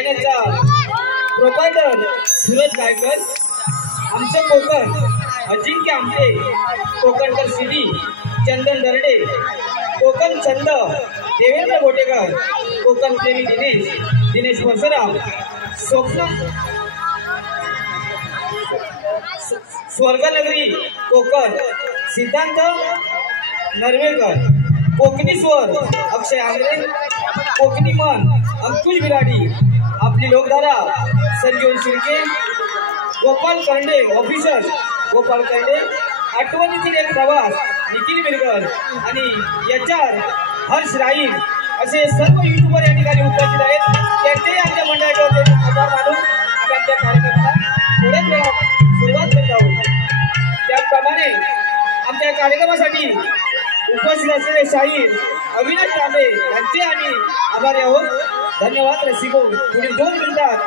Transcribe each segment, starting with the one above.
चॅनलचा प्रोपायटर सूरज गायकर, आमचे कोकण अजिंक्य आमटे, कोकणकर सिटी चंदन दर्डे, कोकण छंद देवेंद्र गोटेकर, कोकण प्रेमी दिनेश परशुराम, स्वप्न स्वर्गनगरी कोकण सिद्धांत नरवेकर, कोकणी स्वर अक्षय आंग्रे, कोकणी मन अंकुश बिराडी, आपली लोकधारा संजीवन शिर्के, गोपाल कर्डे ऑफिसर गोपाल कर्डे, आठवणीतील एक प्रवास निखिल बिरकर आणि एचआर हर्ष राईन असे सर्व युट्यूबर या ठिकाणी उपस्थित आहेत। त्यांचे आमच्या मंडळाच्या आभार मानून आमच्या कार्यक्रमाला थोड्याच वेळात सुरुवात करत आहोत। त्याप्रमाणे आमच्या कार्यक्रमासाठी उपस्थित असलेले शाहीर अविनाश तांबे यांचे आम्ही आभारी आहोत। धन्यवाद रसिको। पुढील 2 मिनिटात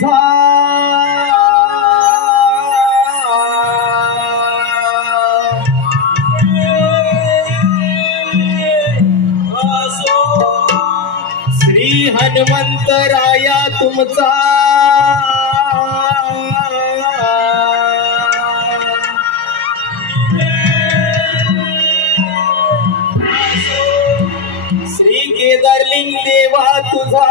तुझा श्री हनुमंतराया तुमचा श्री केदारलिंग देवा तुझा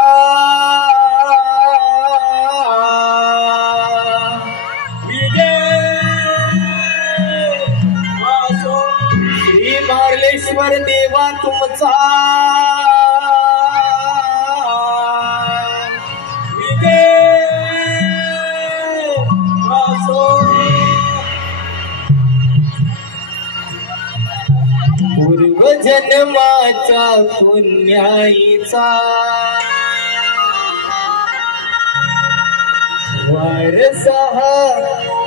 श्री मार्लेश्वर देवा तुमचा पूर्व जन्माचा पुण्याईचा वारसा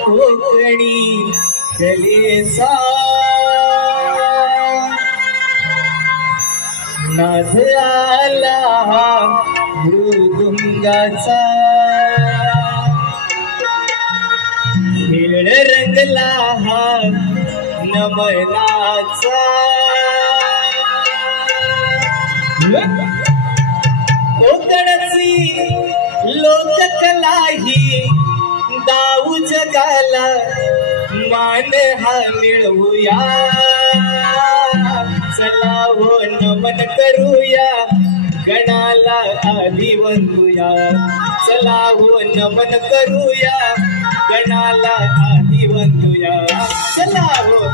कोकणी कलेचा नाद आला मृदुंगाचा खेळ रंगला नमनाचा कोकणची लोककला ही दाऊ जगाला मान हा मिळवूया चला हो नमन करूया गणाला आधी वंदूया चला हो नमन करूया गणाला आधी वंदूया चला हो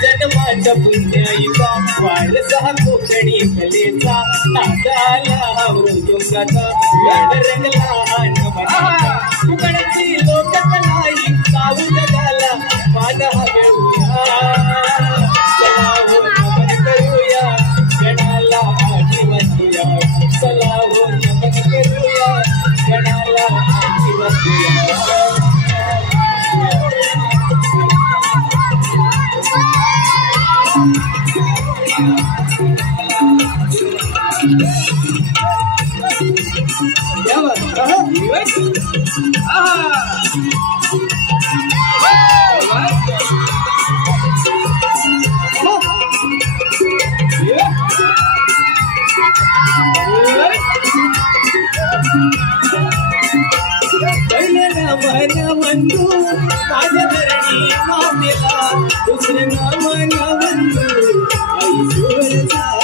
जन्माच्या पुण्याईचा वारसा कोकणी कलेचा नादाला मृदुंगाचा वेळ रंगला नमनाचा कोकणची लोककला ही दाऊ जगाला मान हा मिळवूया चला हो नमन करूया गणाला आधी वंदूया चला हो नमन करूया गणाला आधी वंदूया वंदू माझ्या धरणी मातेला दुसरं नाम न वंदू आई सोर झाला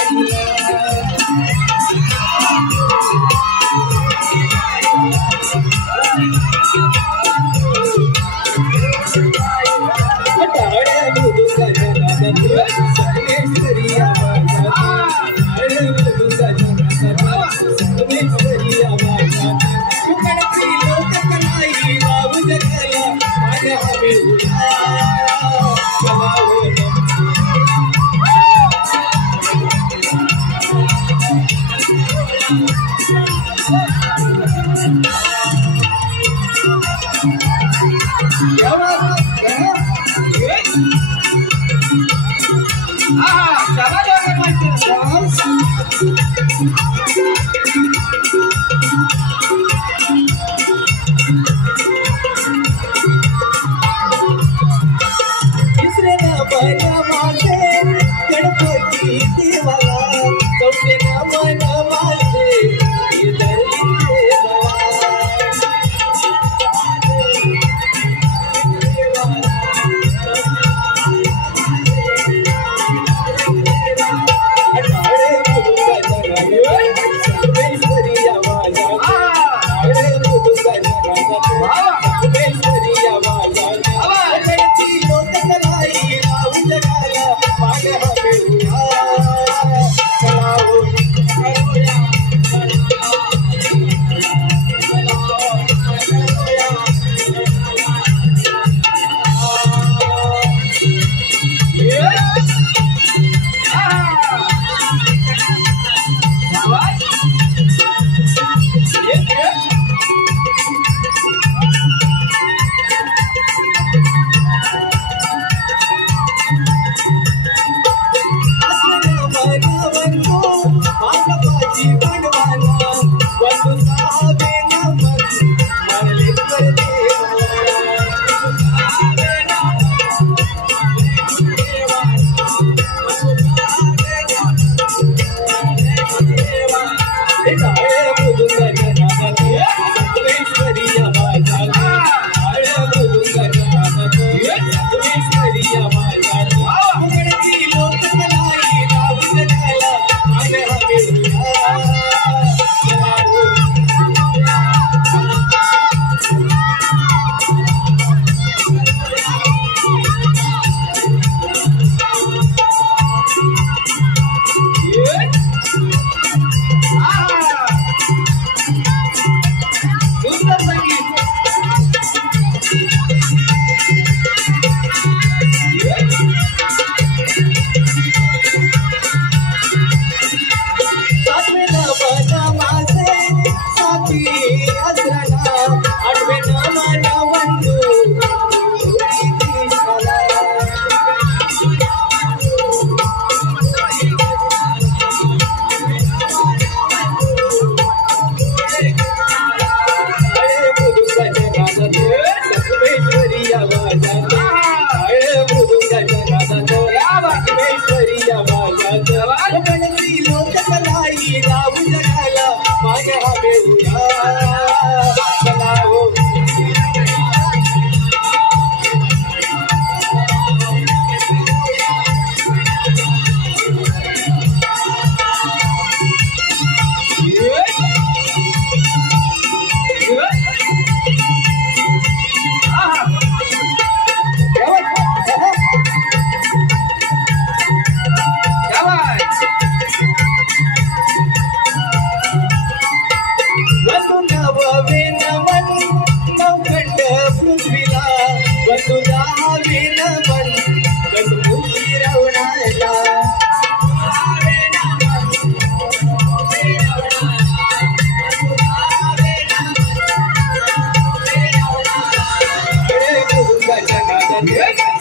भावेन मन कसमुखी रवणाला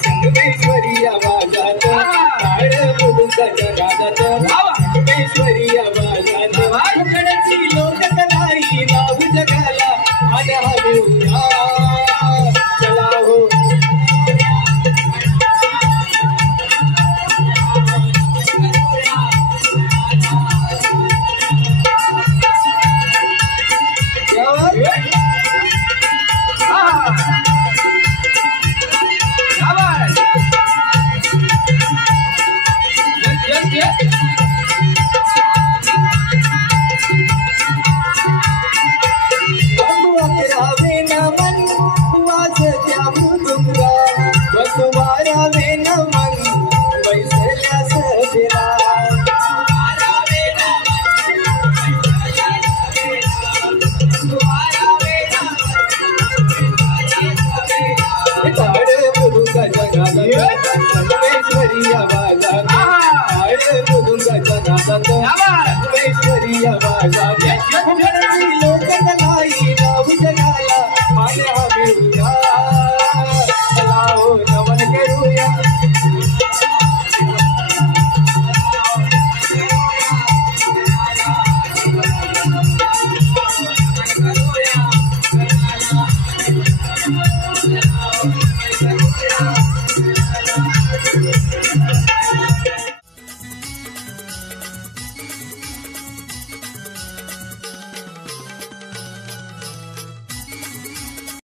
संगमेश्वरी आवाजात काळ मुलुकाच्या नादात संगमेश्वरी